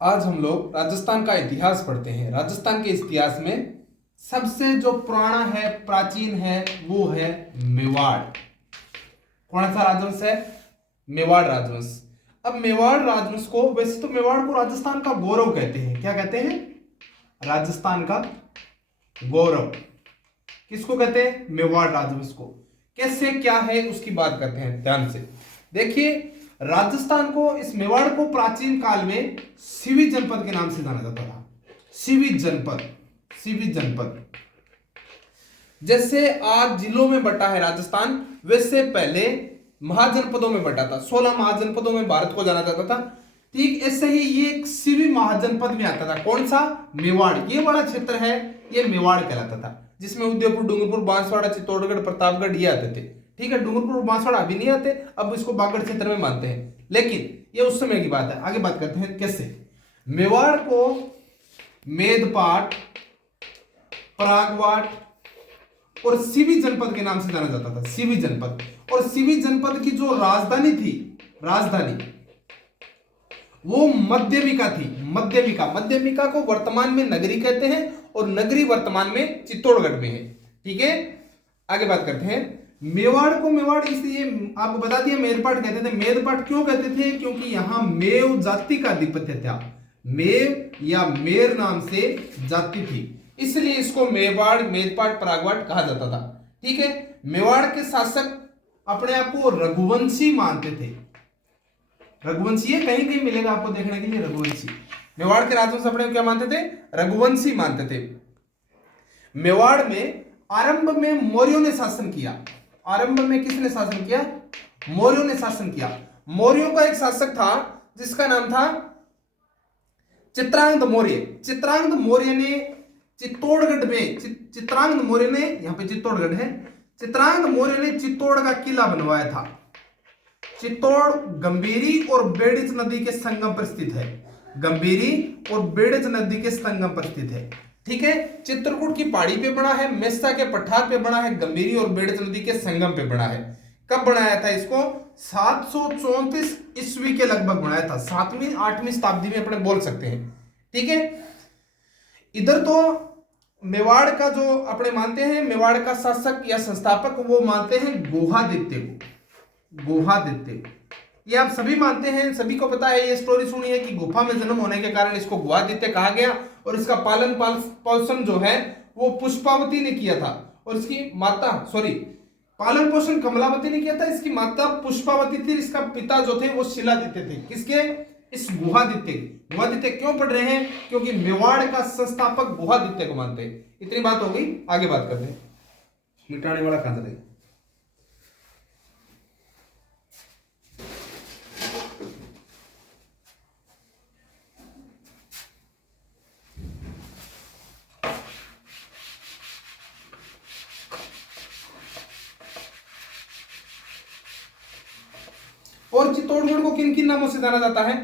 आज हम लोग राजस्थान का इतिहास पढ़ते हैं। राजस्थान के इतिहास में सबसे जो पुराना है, प्राचीन है, वो है मेवाड़। कौन सा राजवंश है? मेवाड़ राजवंश। अब मेवाड़ राजवंश को, वैसे तो मेवाड़ को राजस्थान का गौरव कहते हैं। क्या कहते हैं? राजस्थान का गौरव। किसको कहते हैं? मेवाड़ राजवंश को। कैसे, क्या है, उसकी बात करते हैं ध्यान से। देखिए, राजस्थान को, इस मेवाड़ को प्राचीन काल में सिवी जनपद के नाम से जाना जाता था। सिवी जनपद, सिवी जनपद। जैसे आज जिलों में बटा है राजस्थान, वैसे पहले महाजनपदों में बटा था। 16 महाजनपदों में भारत को जाना जाता था। ठीक ऐसे ही ये एक सिवी महाजनपद में आता था। कौन सा? मेवाड़। ये वाला क्षेत्र है, ये मेवाड़ कहलाता था, जिसमें उदयपुर, डूंगरपुर, बांसवाड़ा, चित्तौड़गढ़, प्रतापगढ़ ये आते थे। ठीक है, डूंगरपुर और बांसवाड़ा अभी नहीं आते, अब इसको बागड़ क्षेत्र में मानते हैं, लेकिन ये उस समय की बात है। आगे बात करते हैं कैसे मेवाड़ को मेदपाट, परागवाट और सिवी जनपद के नाम से जाना जाता था। सिवी जनपद। और सिवी जनपद की जो राजधानी थी, राजधानी वो मध्यमिका थी। मध्यमिका, मध्यमिका को वर्तमान में नगरी कहते हैं और नगरी वर्तमान में चित्तौड़गढ़ में है। ठीक है, आगे बात करते हैं। मेवाड़ को मेवाड़ इसलिए आपको बता दिया मेदपाट कहते थे। मेदपाट क्यों कहते थे? क्योंकि यहां मेव जाति का आधिपत्य था। मेव या मेर नाम से जाति थी, इसलिए इसको मेवाड़, मेदपाट, परागवाट कहा जाता था। ठीक है, मेवाड़ के शासक अपने आप को रघुवंशी मानते थे। रघुवंशी है, कहीं कहीं मिलेगा आपको देखने के लिए रघुवंशी। मेवाड़ के राजवंश अपने क्या मानते थे? रघुवंशी मानते थे। मेवाड़ में आरंभ में मौर्यों ने शासन किया। आरंभ में किसने शासन किया? मौर्यों ने शासन किया। मौर्यों का एक शासक था जिसका नाम था चित्रांगद मौर्य। चित्रांगद मौर्य ने चित्तौड़गढ़ में, चित्रांगद मौर्य ने, यहां पे चित्तौड़गढ़ है, चित्रांगद मौर्य ने चित्तौड़ का किला बनवाया था। चित्तौड़ गंभीरी और बेड़िच नदी के संगम पर स्थित है। गंभीरी और बेड़िच नदी के संगम पर स्थित है। ठीक है, चित्रकूट की पहाड़ी पे बना है, मेस्ता के पठार पे बना है, गंभीरी और बेड़िच नदी के संगम पे बना है। कब बनाया था इसको? 734 ईस्वी के लगभग बनाया था। 7वीं 8वीं शताब्दी में अपने बोल सकते हैं। ठीक है, इधर तो मेवाड़ का जो अपने मानते हैं, मेवाड़ का शासक या संस्थापक वो मानते हैं गुहादित्य को। गुहादित्य, ये आप सभी मानते हैं, सभी को पता है, ये स्टोरी सुनी है कि गुफा में जन्म होने के कारण इसको गुहादित्य कहा गया। और इसका पालन पोषण जो है वो पुष्पावती ने किया था, और इसकी माता, सॉरी, पालन पोषण कमलावती ने किया था, इसकी माता पुष्पावती थी, इसका पिता जो थे वो शिलादित्य थे। किसके? इस गुहादित्य। गुहादित्य क्यों पढ़ रहे हैं? क्योंकि मेवाड़ का संस्थापक गुहादित्य को मानते हैं। इतनी बात हो गई, आगे बात करते हैं। मिटाने वाला कहां था? और चित्तौड़गढ़ को किन किन नामों से जाना जाता है?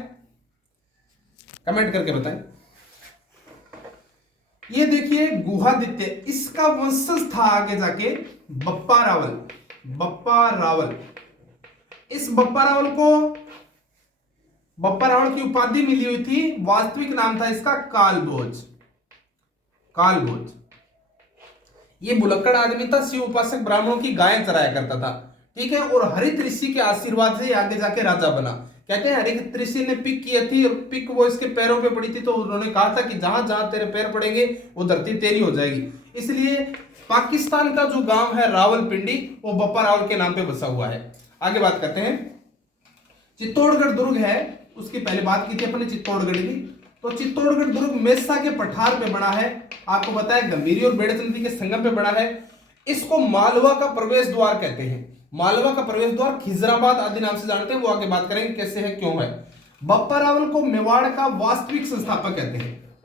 कमेंट करके बताएं। ये देखिए गुहादित्य, इसका वंशज था आगे जाके बप्पा रावल। बप्पा रावल, इस बप्पा रावल को, बप्पा रावल की उपाधि मिली हुई थी, वास्तविक नाम था इसका कालभोज। कालभोज। ये भुलक्कड़ आदमी था, शिव उपासक ब्राह्मणों की गायें चराया करता था। ठीक है, और हरित ऋषि के आशीर्वाद से आगे जाके राजा बना। कहते हैं हरित ऋषि ने पिक की थी, और पिक वो इसके पैरों पे पड़ी थी, तो उन्होंने कहा था कि जहां जहां तेरे पैर पड़ेंगे वो धरती तेरी हो जाएगी। इसलिए पाकिस्तान का जो गांव है रावलपिंडी, वो बप्पा रावल के नाम पे बसा हुआ है। आगे बात करते हैं। चित्तौड़गढ़ दुर्ग है, उसकी पहले बात की थी अपने चित्तौड़गढ़ की। तो चित्तौड़गढ़ दुर्ग मेस्सा के पठार पे बना है, आपको पता है, गंभीरी और बेड़िच नदी के संगम पे बना है। इसको मालवा का प्रवेश द्वार कहते हैं। मालवा का प्रवेश द्वार, खिजराबाद आदि नाम से जानते हैं, वो आगे बात करेंगे कैसे है, क्यों है। बप्पा रावल को मेवाड़ का वास्तविक संस्थापक कहते हैं,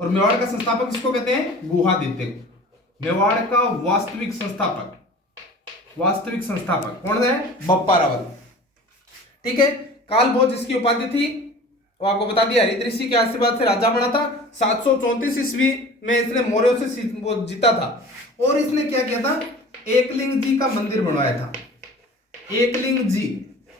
और मेवाड़ का संस्थापक किसको कहते हैं? गुहादित्य। मेवाड़ का वास्तविक संस्थापक, वास्तविक संस्थापक कौन है? बप्पा रावल। ठीक है, कालभोज इसकी उपाधि थी, वो आपको बता दिया, हरित ऋषि के आशीर्वाद से राजा बना था। 734 ईस्वी में इसने मौर्यों से वो जीता था, और इसने क्या किया था? एकलिंग जी का मंदिर बनवाया था। एकलिंग जी,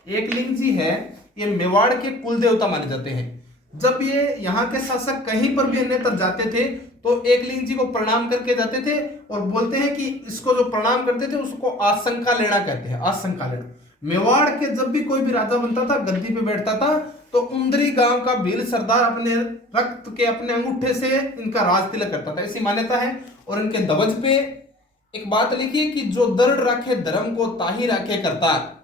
एकलिंग जी है, ये मेवाड़ के कुल देवता माने जाते हैं। जब ये यहाँ के शासक कहीं पर भी अन्यत्र जाते थे तो एकलिंग जी को प्रणाम करके जाते थे और बोलते हैं कि इसको जो प्रणाम करते थे उसको आशंका लेना कहते हैं, आशंका लेना। मेवाड़ के जब भी कोई भी राजा बनता था, गद्दी पे बैठता था, तो उमदरी गांव का भील सरदार अपने रक्त के अपने अंगूठे से इनका राज तिलक करता था, ऐसी मान्यता है। और इनके ध्वज पे एक बात लिखी कि जो दृढ़ रखे धर्म को ताही रखे करतार,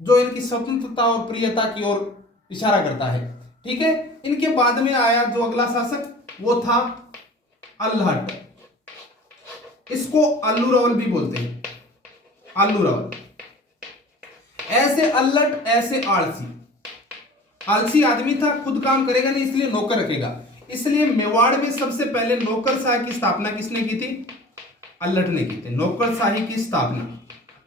जो इनकी स्वतंत्रता और प्रियता की ओर इशारा करता है। ठीक है, इनके बाद में आया जो अगला शासक वो था अल्हट, इसको अल्लू रावल भी बोलते हैं, अल्लू रावल। ऐसे अल्लट ऐसे आलसी, आलसी आदमी था, खुद काम करेगा नहीं इसलिए नौकर रखेगा। इसलिए मेवाड़ में सबसे पहले नौकरशाही की स्थापना किसने की थी? अल्लट ने की थी। नौकरशाही की स्थापना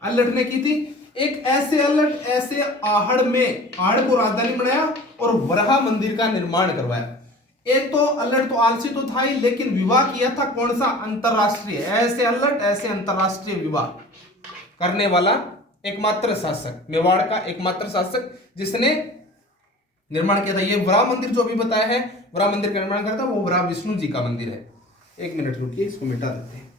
अल्लट ने की थी। एक ऐसे अल्लट ऐसे आहड़ में, आहड़ को राजधानी बनाया और वराह मंदिर का निर्माण करवाया। एक तो अल्लट तो आलसी तो था ही, लेकिन विवाह किया था कौन सा? अंतरराष्ट्रीय। ऐसे अल्लट ऐसे अंतरराष्ट्रीय विवाह करने वाला एकमात्र शासक, मेवाड़ का एकमात्र शासक जिसने निर्माण किया था। ये वराह मंदिर जो अभी बताया है, वराह मंदिर का निर्माण करता वो वराह विष्णु जी का मंदिर है। एक मिनट रुकिए, इसको मिटा देते हैं।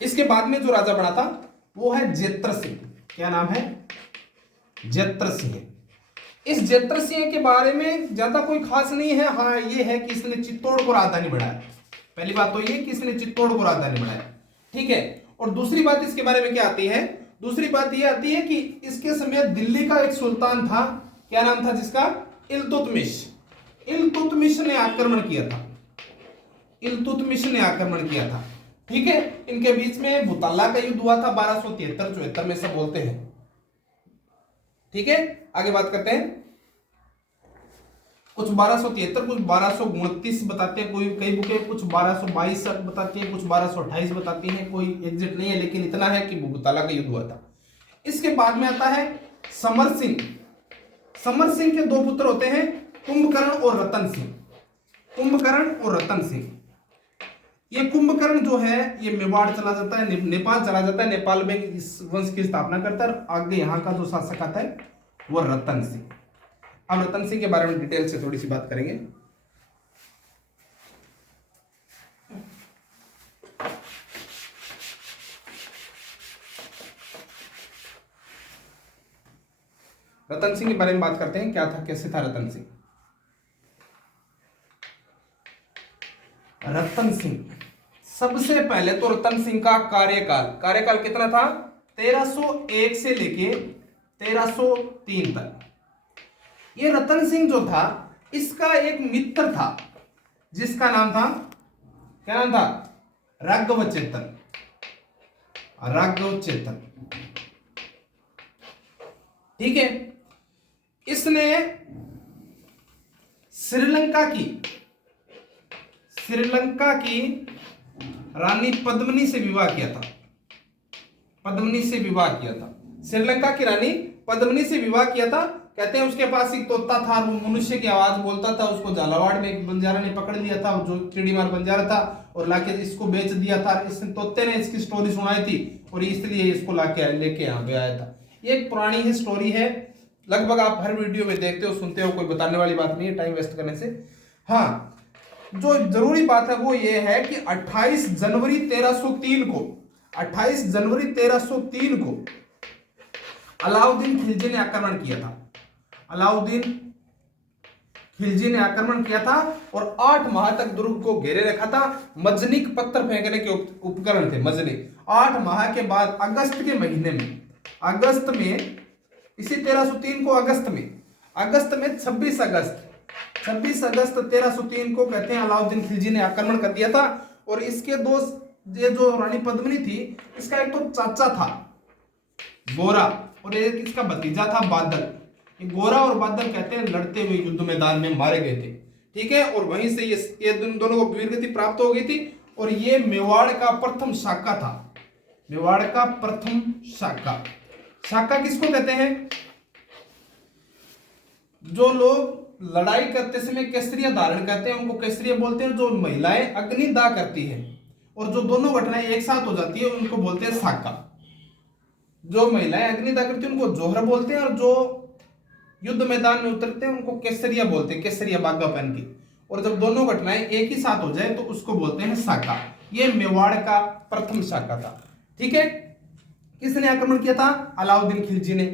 इसके बाद में जो राजा बना था वो है जेत्र सिंह। क्या नाम है? जेत्र सिंह। इस जेत्र सिंह के बारे में ज्यादा कोई खास नहीं है। हाँ, ये है कि इसने चित्तौड़ को राजधानी बनाया। पहली बात तो ये कि इसने चित्तौड़ को राजधानी बनाया। ठीक है, और दूसरी बात इसके बारे में क्या आती है? दूसरी बात ये आती है कि इसके समय दिल्ली का एक सुल्तान था, क्या नाम था जिसका? इल्तुतमिश। इल्तुतमिश ने आक्रमण किया था, इल्तुतमिश ने आक्रमण किया था। ठीक है, इनके बीच में भुताला का युद्ध हुआ था 1273-74 में, सब बोलते हैं। ठीक है, आगे बात करते हैं। कुछ 1273, कुछ 1229 बताते हैं, कोई कई बुकें कुछ 1222 बताती हैं, कुछ 1228 बताती हैं, कोई एग्जैक्ट नहीं है, लेकिन इतना है कि भुताला का युद्ध हुआ था। इसके बाद में आता है समर सिंह। समर सिंह के दो पुत्र होते हैं, कुंभकर्ण और रतन सिंह। कुंभकर्ण और रतन सिंह। ये कुंभकर्ण जो है ये मेवाड़ चला जाता है, नेपाल चला जाता है, नेपाल में इस वंश की स्थापना करता है। आगे यहाँ का जो शासक आता है वो रतन सिंह। अब रतन सिंह के बारे में डिटेल से थोड़ी सी बात करेंगे। रतन सिंह के बारे में बात करते हैं, क्या था, कैसे था रतन सिंह? रतन सिंह, सबसे पहले तो रतन सिंह का कार्यकाल कितना था? 1301 से लेके 1303 तक। ये रतन सिंह जो था इसका एक मित्र था जिसका नाम था, क्या नाम था? राघव चेतन। राघव चेतन। ठीक है, इसने श्रीलंका की रानी पद्मिनी से विवाह किया था। पद्मिनी से विवाह किया था, श्रीलंका की रानी पद्मिनी से विवाह किया था। कहते हैं उसके पास एक तोता था, वो मनुष्य की आवाज बोलता था। उसको झालावाड़ में एक बंजारा ने पकड़ लिया था, जो चिड़ी मार बंजारा था, और लाके इसको बेच दिया था। इस तोते ने इसकी स्टोरी सुनाई थी और इसलिए इसको लाके लेके यहाँ पे आया था। ये एक पुरानी ही स्टोरी है, लगभग आप हर वीडियो में देखते हो, सुनते हो, कोई बताने वाली बात नहीं है टाइम वेस्ट करने से। हाँ, जो जरूरी बात है वो ये है कि 28 जनवरी 1303 को, 28 जनवरी 1303 को अलाउद्दीन खिलजी ने आक्रमण किया था। अलाउद्दीन खिलजी ने आक्रमण किया था और 8 माह तक दुर्ग को घेरे रखा था। मजनिक पत्थर फेंकने के उपकरण थे, मजनिक। 8 माह के बाद अगस्त के महीने में, अगस्त में, इसी 1303 को अगस्त में 26 अगस्त 1303 को कहते हैं अलाउद्दीन खिलजी ने आक्रमण कर दिया था। और इसके ये जो रानी पद्मिनी थी, इसका एक तो चाचा था गोरा और एक इसका भतीजा था बादल। ये गोरा और बादल कहते हैं लड़ते हुए युद्ध मैदान में मारे गए थे। ठीक है, और वहीं से ये दोनों को वीरगति प्राप्त हो गई थी। और ये मेवाड़ का प्रथम शाखा था। मेवाड़ का प्रथम शाखा। शाखा किसको कहते हैं? जो लोग लड़ाई करते समय केसरिया धारण करते हैं उनको केसरिया बोलते हैं। जो महिलाएं अग्निदाह करती हैं और जो दोनों घटनाएं एक साथ हो जाती है उनको बोलते हैं साका। जो महिलाएं अग्निदाह करती है उनको जोहर बोलते हैं, और जो युद्ध मैदान में उतरते हैं उनको केसरिया बोलते हैं, केसरिया बागा पहन के। और जब दोनों घटनाएं एक ही साथ हो जाए तो उसको बोलते हैं साका। ये मेवाड़ का प्रथम साका था। ठीक है, किसने आक्रमण किया था? अलाउद्दीन खिलजी ने।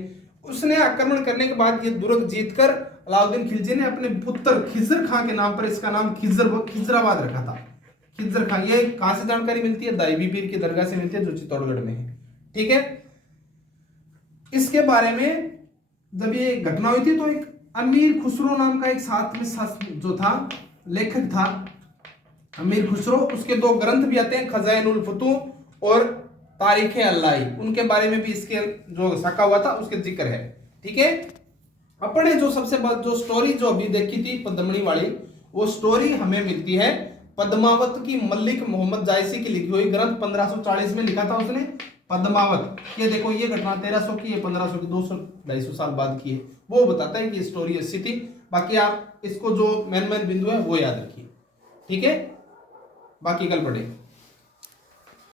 उसने आक्रमण करने के बाद ये दुर्ग जीतकर अलाउद्दीन खिलजी ने अपने पुत्र खिजर खां के नाम पर इसका नाम खिजराबाद रखा था। खिजर खां, ये कहां से जानकारी मिलती है? दाइबी पीर की दरगाह से मिलती है, जो चित्तौड़गढ़ में है। ठीक है, इसके बारे में जब ये घटना हुई थी तो एक अमीर खुसरो नाम का एक साथ में जो था लेखक था अमीर खुसरो, उसके दो ग्रंथ भी आते हैं, खजाइनुल फुतूह और तारीख अल्लाई, उनके बारे में भी इसके जो साका हुआ था उसके जिक्र है। ठीक है, अपने जो सबसे जो स्टोरी जो अभी देखी थी पद्मणी वाली, वो स्टोरी हमें मिलती है पद्मावत की, मलिक मोहम्मद जायसी की लिखी हुई ग्रंथ 1540 में लिखा था उसने पद्मावत। ये देखो, ये घटना 1300 की है, 1500 की, 200-250 साल बाद की है। वो बताता है कि स्टोरी ऐसी थी। बाकी आप इसको जो मेन बिंदु है वो याद रखिए। ठीक है, बाकी कल पढ़ेंगे।